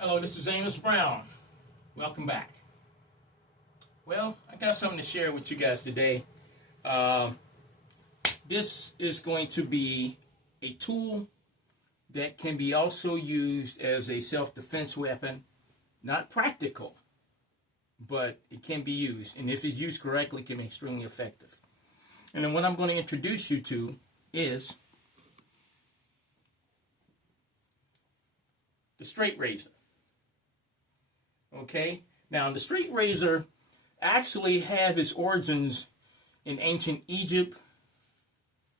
Hello, this is Amos Brown. Welcome back. Well, I got something to share with you guys today. This is going to be a tool that can be also used as a self-defense weapon. Not practical, but it can be used. And if it's used correctly, it can be extremely effective. And then what I'm going to introduce you to is the straight razor. Okay, now the straight razor actually have its origins in ancient Egypt,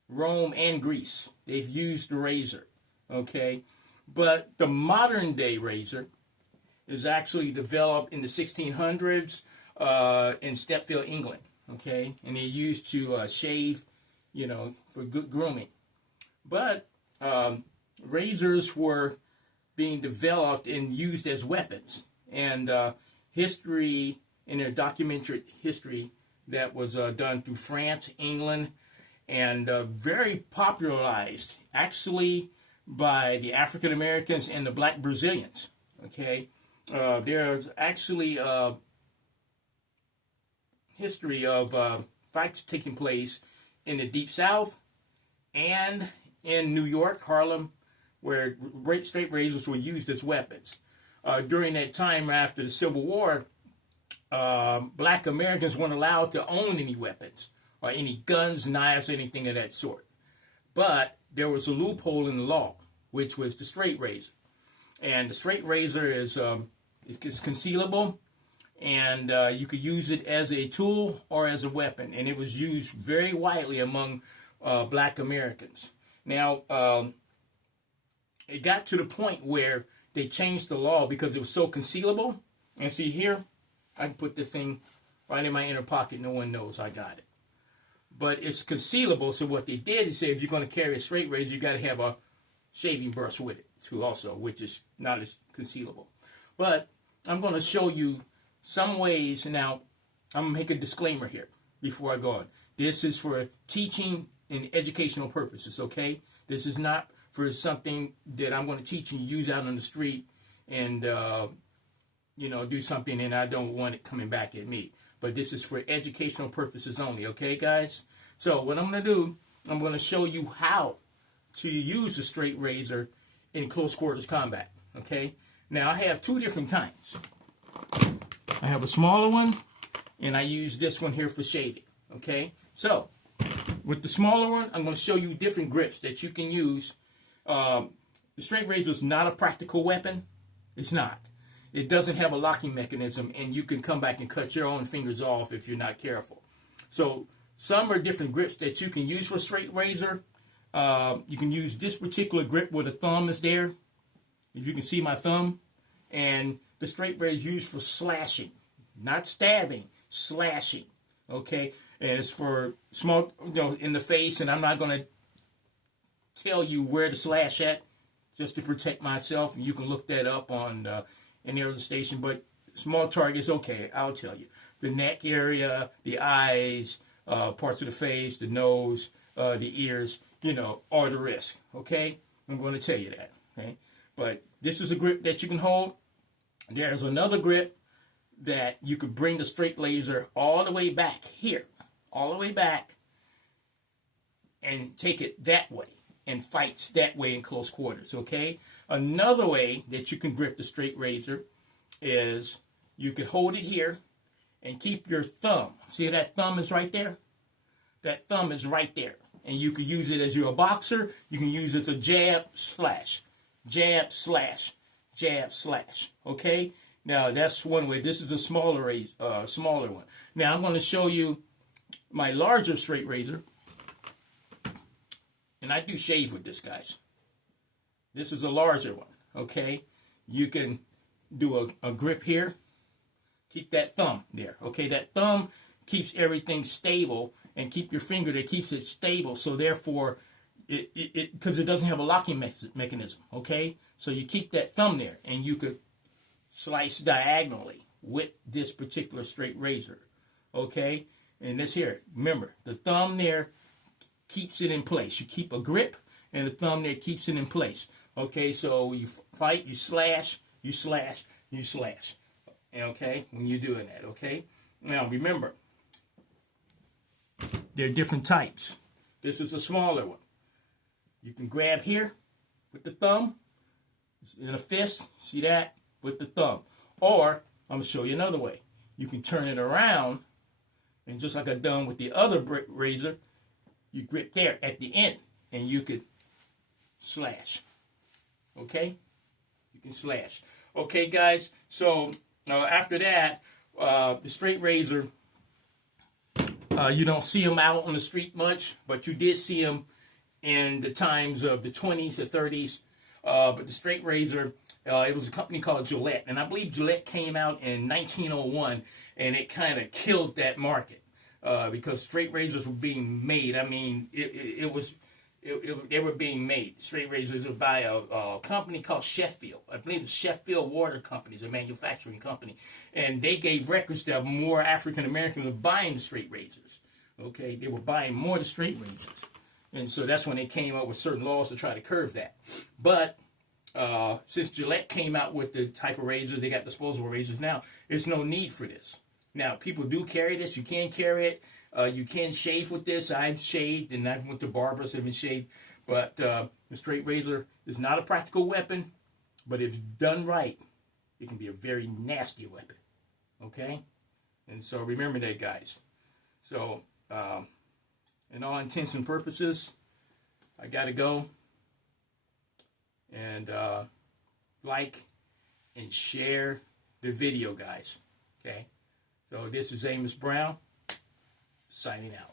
Rome, and Greece. They've used the razor, okay? But the modern day razor is actually developed in the 1600s in Stepfield, England, okay? And they're used to shave, for good grooming. But razors were being developed and used as weapons. And history, in their documented history that was done through France, England, and very popularized actually by the African Americans and the black Brazilians. Okay, there's actually a history of fights taking place in the Deep South and in New York, Harlem, where straight razors were used as weapons. During that time after the Civil War, black Americans weren't allowed to own any weapons or any guns, knives, anything of that sort. But there was a loophole in the law, which was the straight razor. And the straight razor is concealable, and you could use it as a tool or as a weapon. And it was used very widely among black Americans. Now, it got to the point where they changed the law because it was so concealable. And see here, I can put the thing right in my inner pocket. No one knows I got it. But it's concealable. So what they did is say, if you're going to carry a straight razor, you got to have a shaving brush with it too also, which is not as concealable. But I'm going to show you some ways. Now, I'm going to make a disclaimer here before I go on. This is for teaching and educational purposes, okay? This is not for something that I'm going to teach and use out on the street and, do something and I don't want it coming back at me. But this is for educational purposes only, okay, guys? So what I'm going to do, I'm going to show you how to use a straight razor in close quarters combat, okay? Now, I have two different kinds. I have a smaller one, and I use this one here for shaving, okay? So, with the smaller one, I'm going to show you different grips that you can use. The straight razor is not a practical weapon. It's not. It doesn't have a locking mechanism, and you can come back and cut your own fingers off if you're not careful. So some are different grips that you can use for a straight razor. You can use this particular grip where the thumb is there. If you can see my thumb. And the straight razor is used for slashing, not stabbing, slashing. Okay? And it's for small, in the face, and I'm not going to tell you where to slash at just to protect myself, and you can look that up on any other station, but small targets, okay, I'll tell you. The neck area, the eyes, parts of the face, the nose, the ears, are the risk, okay? I'm going to tell you that, okay? But this is a grip that you can hold. There's another grip that you could bring the straight laser all the way back here, all the way back, and take it that way and fight that way in close quarters, okay? Another way that you can grip the straight razor is you can hold it here and keep your thumb. See that thumb is right there? That thumb is right there. And you can use it as you're a boxer. You can use it as a jab, slash, jab, slash, jab, slash, okay? Now, that's one way. This is a smaller one. Now, I'm going to show you my larger straight razor. And I do shave with this, guys. This is a larger one, okay? You can do a grip here. Keep that thumb there, okay? That thumb keeps everything stable, and keep your finger that keeps it stable. So therefore, because it doesn't have a locking mechanism, okay? So you keep that thumb there, and you could slice diagonally with this particular straight razor, okay? And this here, remember, the thumb there keeps it in place. You keep a grip, and the thumb there keeps it in place. Okay, so you fight, you slash, you slash, you slash. Okay, when you're doing that. Okay. Now remember, there are different types. This is a smaller one. You can grab here with the thumb in a fist. See that? With the thumb. Or I'm going to show you another way. You can turn it around, and just like I've done with the other razor, you grip there at the end, and you could slash. Okay? You can slash. Okay, guys? So after that, the straight razor, you don't see them out on the street much, but you did see them in the times of the 20s, the 30s. But the straight razor, it was a company called Gillette. And I believe Gillette came out in 1901, and it kind of killed that market because straight razors were being made. I mean, they were being made. Straight razors were by a company called Sheffield. I believe it's Sheffield Water Company, is a manufacturing company. And they gave records that more African Americans were buying the straight razors. Okay, they were buying more of the straight razors. And so that's when they came up with certain laws to try to curb that. But since Gillette came out with the type of razor, they got disposable razors now, there's no need for this. Now, people do carry this. You can carry it. You can shave with this. I've shaved, and I've went to barbers and been shaved. But the straight razor is not a practical weapon, but if done right, it can be a very nasty weapon. Okay? And so remember that, guys. So, in all intents and purposes, I got to go. And like and share the video, guys. Okay? So this is Amos Brown, signing out.